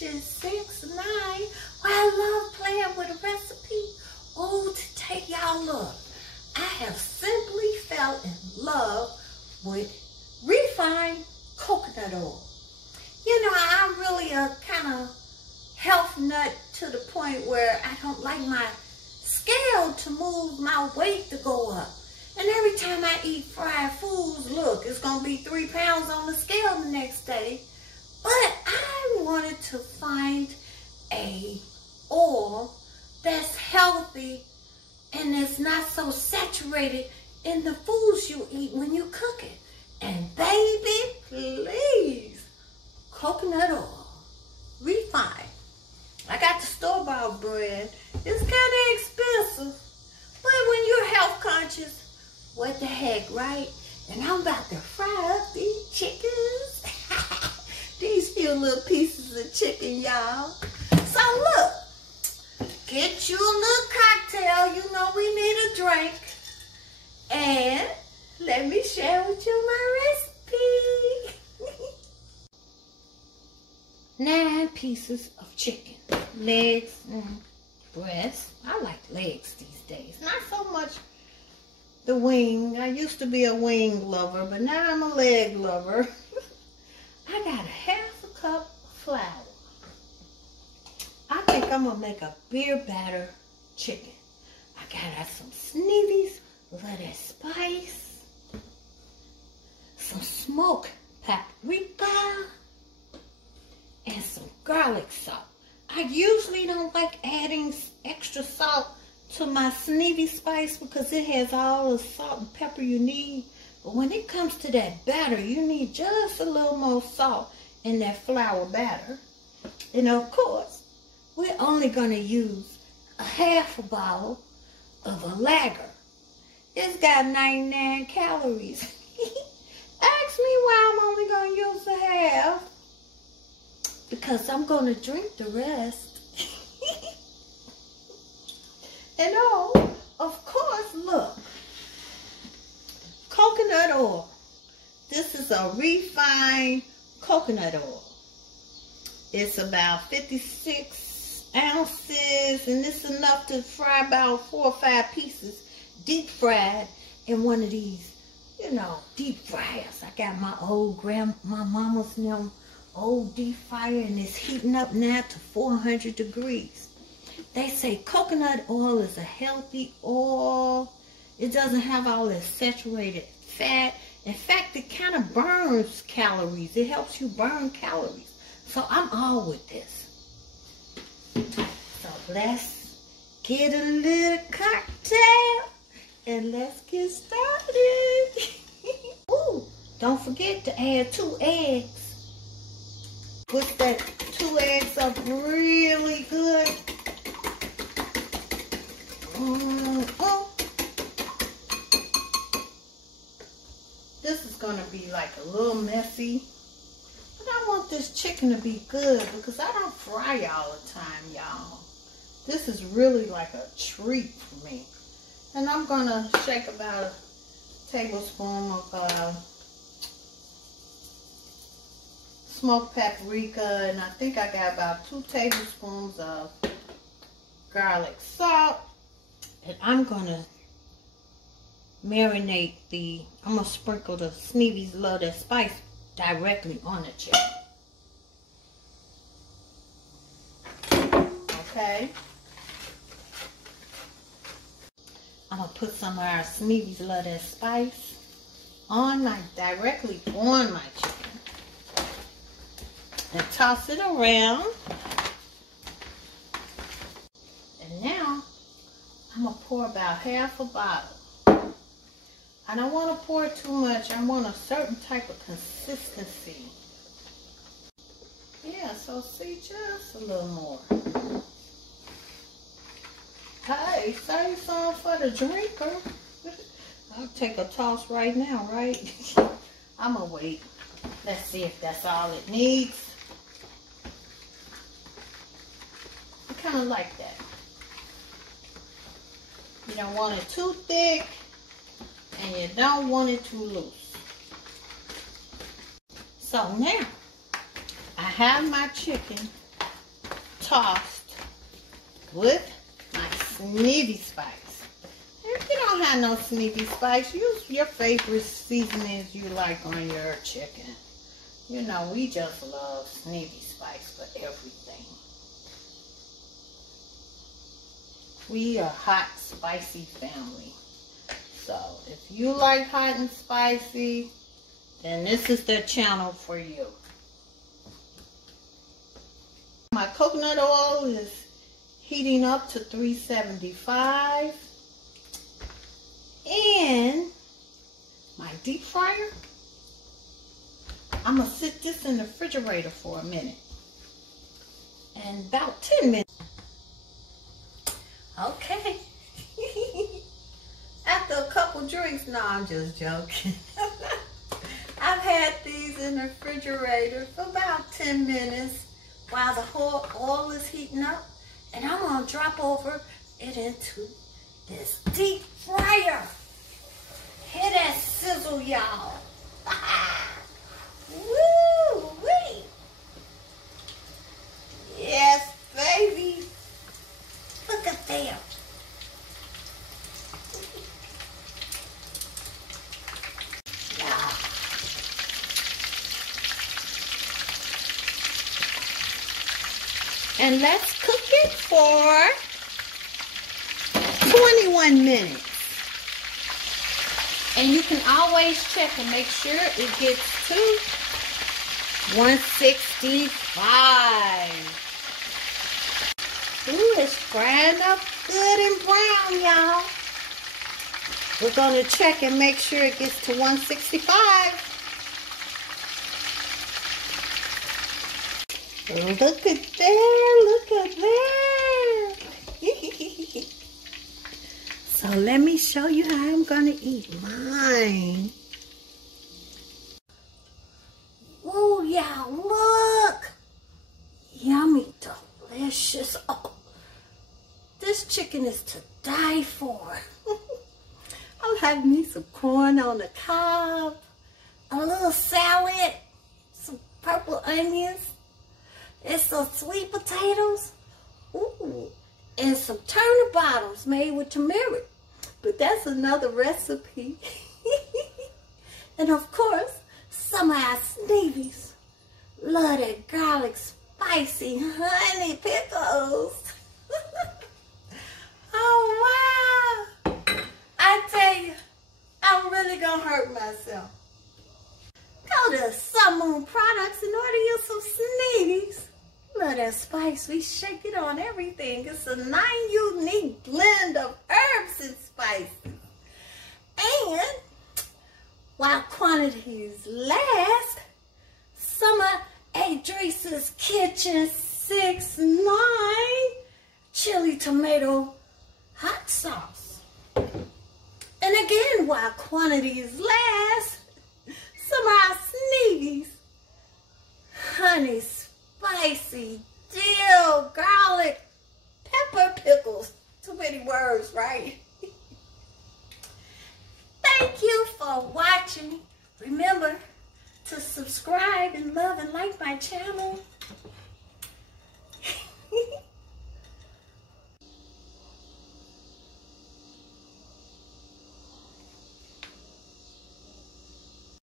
6'9". Well, I love playing with a recipe. Oh, to take y'all look. I have simply fell in love with refined coconut oil. You know, I'm really a kind of health nut to the point where I don't like my scale to move, my weight to go up. And every time I eat fried foods, look, it's going to be 3 pounds on the scale the next day. But I wanted to find a oil that's healthy and it's not so saturated in the foods you eat when you cook it. And baby, please, coconut oil, refined. I got the store-bought brand. It's kind of expensive, but when you're health conscious, what the heck, right? And I'm about to fry up these chickens. These few little pieces of chicken, y'all. So look, get you a little cocktail. You know we need a drink. And let me share with you my recipe. 9 pieces of chicken. Legs and breasts. I like legs these days. Not so much the wing. I used to be a wing lover, but now I'm a leg lover. I got a 1/2 cup of flour. I think I'm going to make a beer batter chicken. I got some Sneavy Love That Spice. Some smoked paprika. And some garlic salt. I usually don't like adding extra salt to my Sneavy Spice because it has all the salt and pepper you need. But when it comes to that batter, you need just a little more salt in that flour batter. And of course, we're only going to use a 1/2 bottle of a lager. It's got 99 calories. Ask me why I'm only going to use a 1/2. Because I'm going to drink the rest. And oh, of course, look. Coconut oil. This is a refined coconut oil. It's about 56 ounces. And it's enough to fry about 4 or 5 pieces. Deep fried in one of these, you know, deep fryers. I got my my mama's old deep fryer, and it's heating up now to 400 degrees. They say coconut oil is a healthy oil. It doesn't have all that saturated fat. In fact, it kind of burns calories. It helps you burn calories. So I'm all with this. So let's get a little cocktail and let's get started. Ooh, don't forget to add 2 eggs. Whisk that 2 eggs up really good. This is going to be like a little messy. But I want this chicken to be good because I don't fry all the time, y'all. This is really like a treat for me. And I'm going to shake about a tablespoon of smoked paprika, and I think I got about 2 tablespoons of garlic salt. And I'm gonna marinate I'm gonna sprinkle the Sneavy Love That Spice directly on the chicken. Okay. I'm gonna put some of our Sneavy Love That Spice directly on my chicken. And toss it around. And now I'm going to pour about 1/2 bottle. I don't want to pour too much. I want a certain type of consistency. Yeah, so see, just a little more. Hey, save some for the drinker. I'll take a toss right now, right? I'm going to wait. Let's see if that's all it needs. Kind of like that. You don't want it too thick and you don't want it too loose. So now I have my chicken tossed with my Sneavy Spice. If you don't have no Sneavy Spice, use your favorite seasonings you like on your chicken. You know, we just love Sneavy Spice for everything. We are hot, spicy family. So if you like hot and spicy, then this is the channel for you. My coconut oil is heating up to 375. And my deep fryer, I'm going to sit this in the refrigerator for a minute. And about 10 minutes. Okay. After a couple drinks, no, I'm just joking. I've had these in the refrigerator for about 10 minutes while the whole oil is heating up. And I'm going to drop over it into this deep fryer. Hear that sizzle, y'all. Woo-wee. Yes, baby. Look at them. Yeah. And let's cook it for 21 minutes. And you can always check and make sure it gets to 165. Ooh, it's frying up good and brown, y'all. We're going to check and make sure it gets to 165. Look at there, look at there. So let me show you how I'm going to eat mine. Oh, y'all, look. Yummy, delicious. Oh, this chicken is to die for. I'm having me some corn on the cob, a little salad, some purple onions, and some sweet potatoes. Ooh, and some turnip bottoms made with turmeric. But that's another recipe. And of course, some of our Sneavies love that garlic spicy honey pickles. Oh, wow. I tell you, I'm really going to hurt myself. Go to Sun Moon Products and order you some Sneavies. Love that spice. We shake it on everything. It's a nice, unique blend of herbs and spices. And while quantities last, some of Adrice's Kitchen 6-9 chili tomato hot sauce. And again, while quantities last, some of our Sneavies honey spicy dill garlic pepper pickles. Too many words, right? Thank you for watching. Remember to subscribe and love and like my channel.